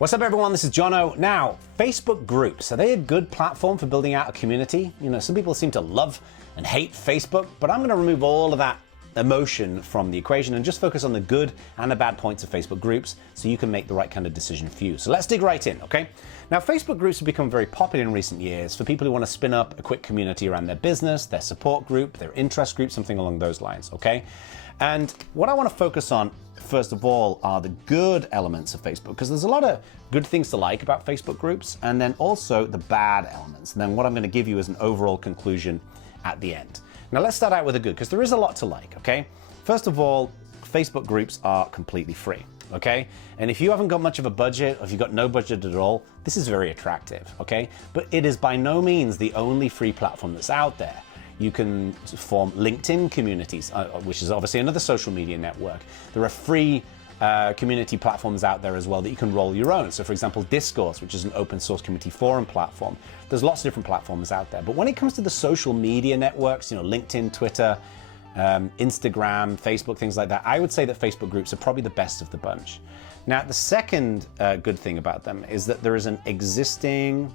What's up everyone, this is Jono. Now, Facebook groups, are they a good platform for building out a community? You know, some people seem to love and hate Facebook, but I'm gonna remove all of that emotion from the equation and just focus on the good and the bad points of Facebook groups so you can make the right kind of decision for you. So let's dig right in, okay? Now, Facebook groups have become very popular in recent years for people who want to spin up a quick community around their business, their support group, their interest group, something along those lines, okay? And what I want to focus on, first of all, are the good elements of Facebook, because there's a lot of good things to like about Facebook groups, and then also the bad elements. And then what I'm going to give you is an overall conclusion at the end. Now let's start out with the good, because there is a lot to like, okay? First of all, Facebook groups are completely free, okay? And if you haven't got much of a budget, or if you've got no budget at all, this is very attractive, okay? But it is by no means the only free platform that's out there. You can form LinkedIn communities, which is obviously another social media network. There are free community platforms out there as well that you can roll your own. So for example, Discourse, which is an open source community forum platform. There's lots of different platforms out there. But when it comes to the social media networks, you know, LinkedIn, Twitter, Instagram, Facebook, things like that, I would say that Facebook groups are probably the best of the bunch. Now, the second good thing about them is that there is an existing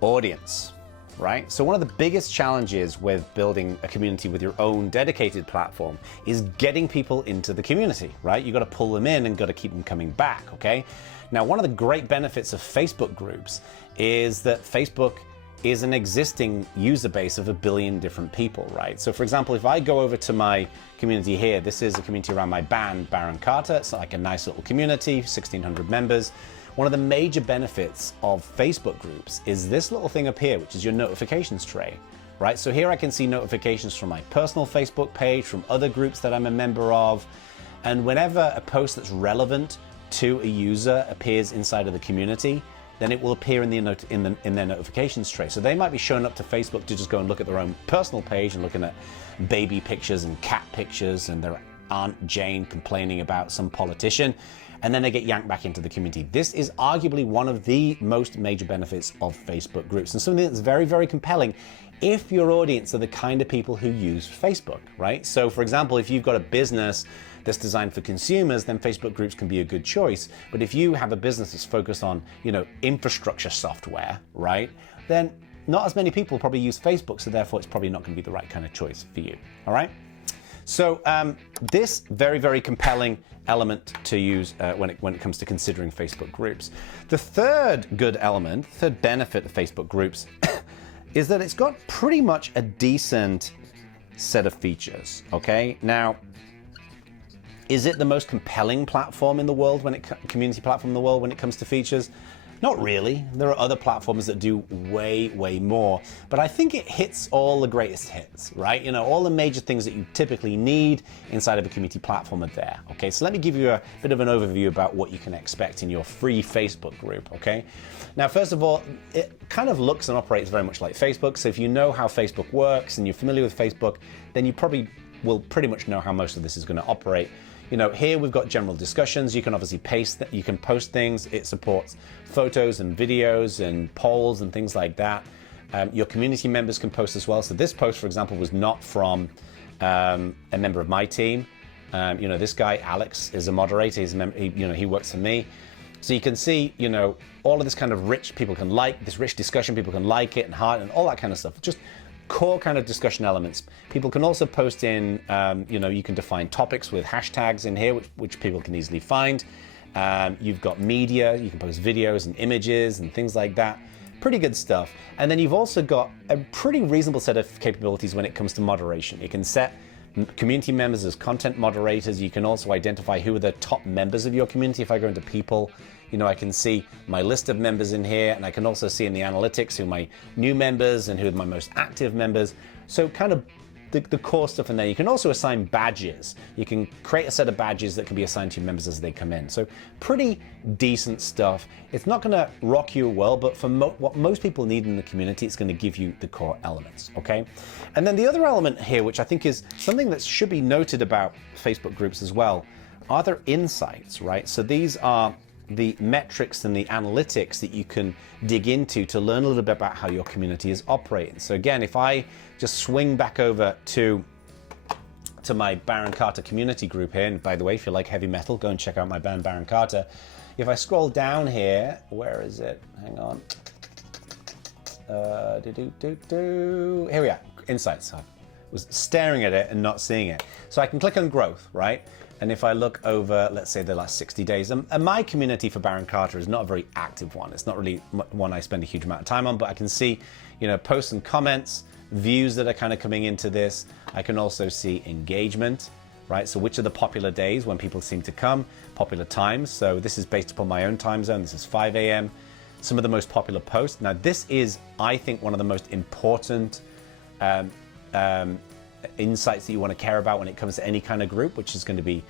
audience. Right? So one of the biggest challenges with building a community with your own dedicated platform is getting people into the community, right? You got to pull them in and got to keep them coming back, okay? Now, one of the great benefits of Facebook groups is that Facebook is an existing user base of 1 billion different people, right? So for example, if I go over to my community here, this is a community around my band, Baron Carter. It's like a nice little community, 1,600 members. One of the major benefits of Facebook groups is this little thing up here, which is your notifications tray, right? So here I can see notifications from my personal Facebook page, from other groups that I'm a member of. And whenever a post that's relevant to a user appears inside of the community, then it will appear in their notifications tray. So they might be showing up to Facebook to just go and look at their own personal page and looking at baby pictures and cat pictures and their Aunt Jane complaining about some politician, and then they get yanked back into the community. This is arguably one of the most major benefits of Facebook groups, and something that's very, very compelling if your audience are the kind of people who use Facebook, right? So for example, if you've got a business that's designed for consumers, then Facebook groups can be a good choice. But if you have a business that's focused on, you know, infrastructure software, right, then not as many people probably use Facebook, so therefore it's probably not going to be the right kind of choice for you, all right? So this very, very compelling element to use when it comes to considering Facebook groups. The third good element, third benefit of Facebook groups is that it's got pretty much a decent set of features, okay? Now, is it the most compelling platform in the world community platform in the world when it comes to features? Not really. There are other platforms that do way, way more, but I think it hits all the greatest hits, right? You know, all the major things that you typically need inside of a community platform are there, okay? So let me give you a bit of an overview about what you can expect in your free Facebook group, okay? Now, first of all, it kind of looks and operates very much like Facebook, so if you know how Facebook works and you're familiar with Facebook, then you probably will pretty much know how most of this is going to operate. You know, here we've got general discussions. You can obviously you can post things. It supports photos and videos and polls and things like that. Your community members can post as well. So this post, for example, was not from a member of my team. You know, this guy, Alex, is a moderator. He works for me. So you can see, you know, all of this kind of rich people can like, this rich discussion, people can like it and heart and all that kind of stuff. Just core kind of discussion elements. People can also post in, you know, you can define topics with hashtags in here, which people can easily find. You've got media, you can post videos and images and things like that. Pretty good stuff. And then you've also got a pretty reasonable set of capabilities when it comes to moderation. You can set community members as content moderators. You can also identify who are the top members of your community. If I go into people, you know, I can see my list of members in here, and I can also see in the analytics who are my new members and who are my most active members. So kind of the core stuff in there. You can also assign badges. You can create a set of badges that can be assigned to your members as they come in. So pretty decent stuff. It's not going to rock your world, but for what most people need in the community, it's going to give you the core elements, okay? And then the other element here, which I think is something that should be noted about Facebook groups as well, are their insights, right? So these are the metrics and the analytics that you can dig into to learn a little bit about how your community is operating. So again, if I just swing back over to to my Baron Carter community group here. And by the way, if you like heavy metal, go and check out my band Baron Carter. If I scroll down here, where is it? Hang on. Here we are, Insights. I was staring at it and not seeing it. So I can click on growth, right? And if I look over, let's say the last 60 days, and my community for Baron Carter is not a very active one. It's not really one I spend a huge amount of time on, but I can see, you know, posts and comments, views that are kind of coming into this. I can also see engagement, right? So which are the popular days when people seem to come, popular times. So this is based upon my own time zone. This is 5 a.m. Some of the most popular posts. Now this is, I think, one of the most important insights that you want to care about when it comes to any kind of group, which is going to be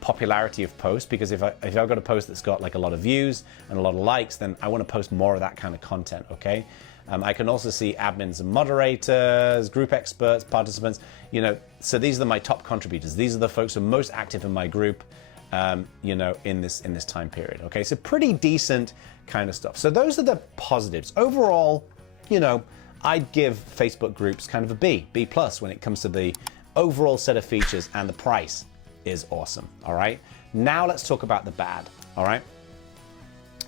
popularity of posts. Because if I've got a post that's got like a lot of views and a lot of likes, then I want to post more of that kind of content, okay? I can also see admins and moderators, group experts, participants, you know, so these are my top contributors. These are the folks who are most active in my group, you know, in this time period, okay? So pretty decent kind of stuff. So those are the positives. Overall, you know, I'd give Facebook groups kind of a B plus when it comes to the overall set of features, and the price is awesome, all right? Now let's talk about the bad, all right?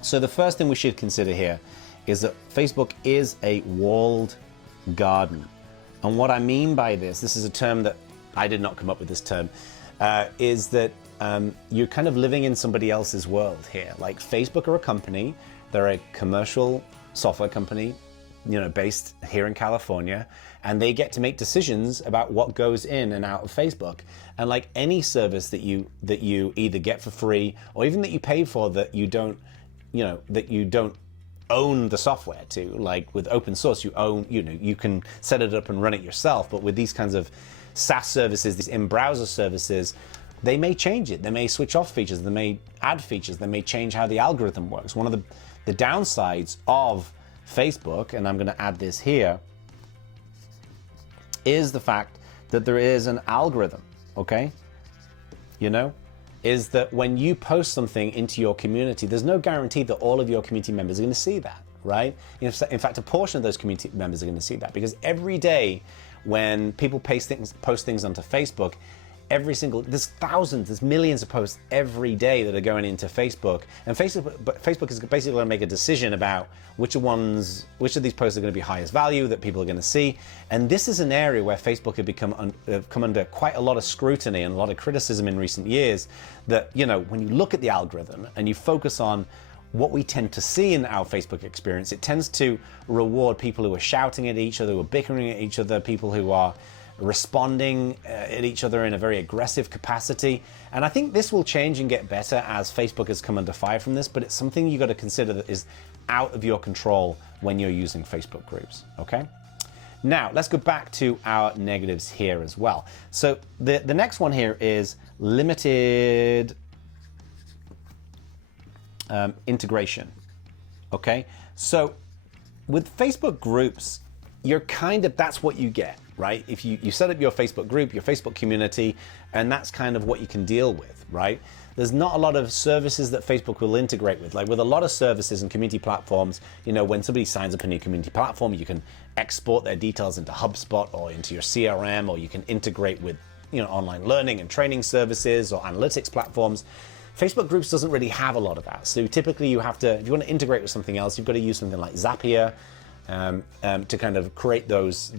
So the first thing we should consider here is that Facebook is a walled garden. And what I mean by this is a term that I did not come up with this term, is that you're kind of living in somebody else's world here. Like Facebook are a company, they're a commercial software company, you know, based here in California, and they get to make decisions about what goes in and out of Facebook. And like any service that you either get for free or even that you pay for, that you don't, you know, that you don't own the software to, like with open source, you own, you know, you can set it up and run it yourself. But with these kinds of SaaS services, these in-browser services, they may change it. They may switch off features. They may add features. They may change how the algorithm works. One of the downsides of Facebook, and I'm going to add this here, is the fact that there is an algorithm, okay? You know, is that when you post something into your community, there's no guarantee that all of your community members are going to see that, right? In fact, a portion of those community members are going to see that, because every day when people post things onto Facebook, there's thousands, there's millions of posts every day that are going into Facebook, and Facebook is basically going to make a decision about which of these posts are going to be highest value that people are going to see. And this is an area where Facebook have come under quite a lot of scrutiny and a lot of criticism in recent years. That, you know, when you look at the algorithm and you focus on what we tend to see in our Facebook experience, it tends to reward people who are shouting at each other, who are bickering at each other, people who are responding at each other in a very aggressive capacity. And I think this will change and get better as Facebook has come under fire from this, but it's something you got to consider that is out of your control when you're using Facebook groups, okay? Now, let's go back to our negatives here as well. So the next one here is limited integration, okay? So with Facebook groups, that's what you get, right? If you set up your Facebook group, your Facebook community, and that's kind of what you can deal with, right? There's not a lot of services that Facebook will integrate with. Like with a lot of services and community platforms, you know, when somebody signs up a new community platform, you can export their details into HubSpot or into your CRM, or you can integrate with, you know, online learning and training services or analytics platforms. Facebook groups doesn't really have a lot of that. So typically you have to, if you want to integrate with something else, you've got to use something like Zapier, to kind of create those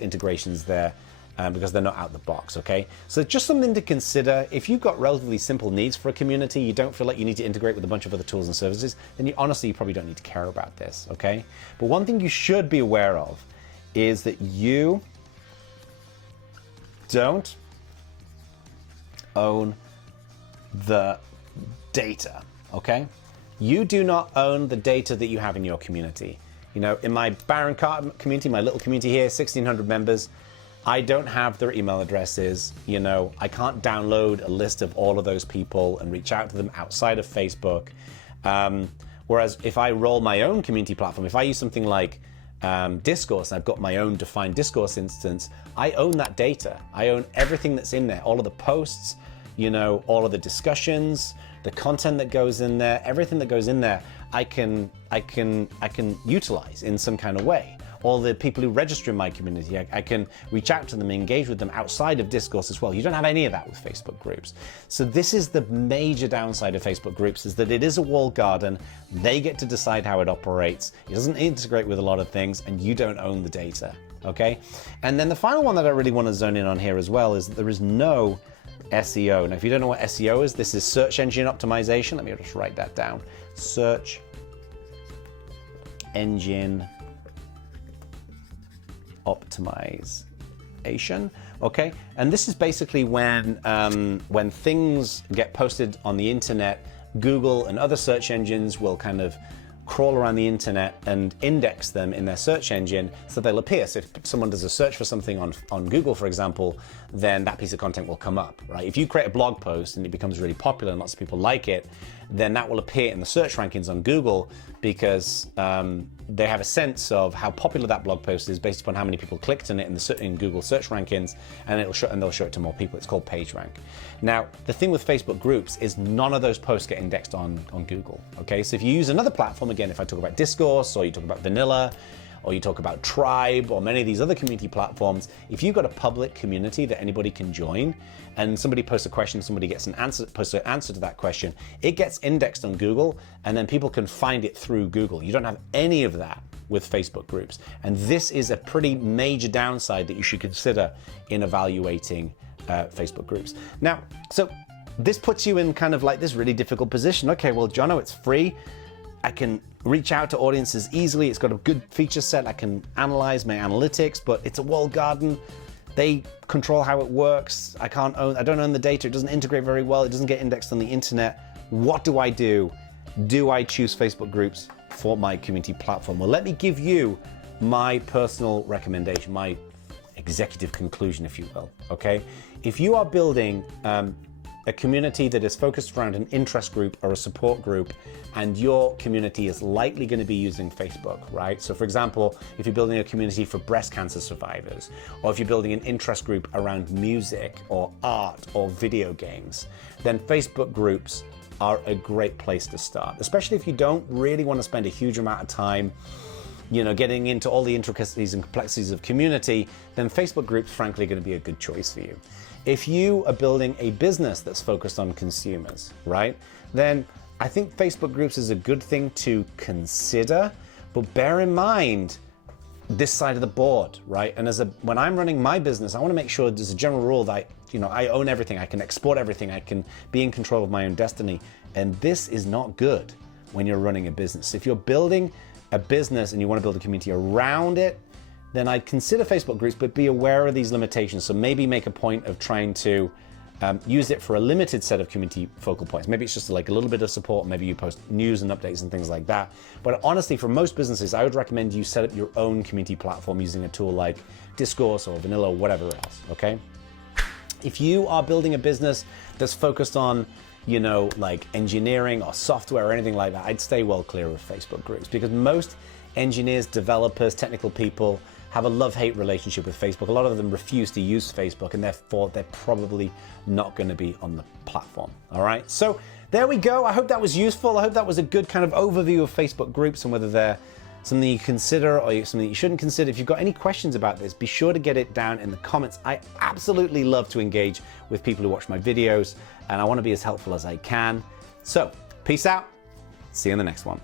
integrations there, because they're not out the box, okay? So just something to consider. If you've got relatively simple needs for a community, you don't feel like you need to integrate with a bunch of other tools and services, then you probably don't need to care about this, okay? But one thing you should be aware of is that you don't own the data, okay? You do not own the data that you have in your community. You know, in my Baron Carter community, my little community here, 1,600 members, I don't have their email addresses. You know, I can't download a list of all of those people and reach out to them outside of Facebook. Whereas if I roll my own community platform, if I use something like Discourse, and I've got my own defined Discourse instance, I own that data. I own everything that's in there, all of the posts, you know, all of the discussions, the content that goes in there, everything that goes in there, I can utilize in some kind of way. or the people who register in my community. I can reach out to them, engage with them outside of discourse as well. You don't have any of that with Facebook groups. So this is the major downside of Facebook groups, is that it is a walled garden. They get to decide how it operates. It doesn't integrate with a lot of things, and you don't own the data, okay? And then the final one that I really want to zone in on here as well is that there is no SEO. Now, if you don't know what SEO is, this is search engine optimization. Let me just write that down. Search engine optimization. Okay, and this is basically when things get posted on the internet, Google and other search engines will kind of crawl around the internet and index them in their search engine so they'll appear. So if someone does a search for something on Google, for example, then that piece of content will come up, right? If you create a blog post and it becomes really popular and lots of people like it, then that will appear in the search rankings on Google because they have a sense of how popular that blog post is based upon how many people clicked on it in Google search rankings, and they'll show it to more people. It's called PageRank. Now, the thing with Facebook groups is none of those posts get indexed on Google. Okay, so if you use another platform, again, if I talk about Discourse or you talk about Vanilla, or you talk about Tribe or many of these other community platforms, if you've got a public community that anybody can join and somebody posts a question, somebody gets posts an answer to that question, it gets indexed on Google and then people can find it through Google. You don't have any of that with Facebook groups. And this is a pretty major downside that you should consider in evaluating Facebook groups. Now, so this puts you in kind of like this really difficult position. Okay, well, Jono, it's free. I can reach out to audiences easily. It's got a good feature set. I can analyze my analytics, but it's a walled garden. They control how it works. I don't own the data. It doesn't integrate very well. It doesn't get indexed on the internet. What do I do? Do I choose Facebook groups for my community platform? Well, let me give you my personal recommendation, my executive conclusion, if you will, okay? If you are building a community that is focused around an interest group or a support group, and your community is likely going to be using Facebook, right? So for example, if you're building a community for breast cancer survivors, or if you're building an interest group around music or art or video games, then Facebook groups are a great place to start, especially if you don't really want to spend a huge amount of time getting into all the intricacies and complexities of community, then Facebook groups, frankly, are going to be a good choice for you. If you are building a business that's focused on consumers, right, then I think Facebook groups is a good thing to consider, but bear in mind this side of the board, right? And when I'm running my business, I want to make sure there's a general rule that I own everything, I can export everything, I can be in control of my own destiny, and this is not good when you're running a business. If you're building a business and you want to build a community around it, then I'd consider Facebook groups, but be aware of these limitations. So maybe make a point of trying to use it for a limited set of community focal points. Maybe it's just like a little bit of support. Maybe you post news and updates and things like that. But honestly, for most businesses, I would recommend you set up your own community platform using a tool like Discourse or Vanilla or whatever else, okay? If you are building a business that's focused on like engineering or software or anything like that, I'd stay well clear of Facebook groups, because most engineers, developers, technical people have a love-hate relationship with Facebook. A lot of them refuse to use Facebook, and therefore they're probably not going to be on the platform. All right, so there we go. I hope that was useful. I hope that was a good kind of overview of Facebook groups and whether they're something you consider or something you shouldn't consider. If you've got any questions about this, be sure to get it down in the comments. I absolutely love to engage with people who watch my videos, and I want to be as helpful as I can. So peace out. See you in the next one.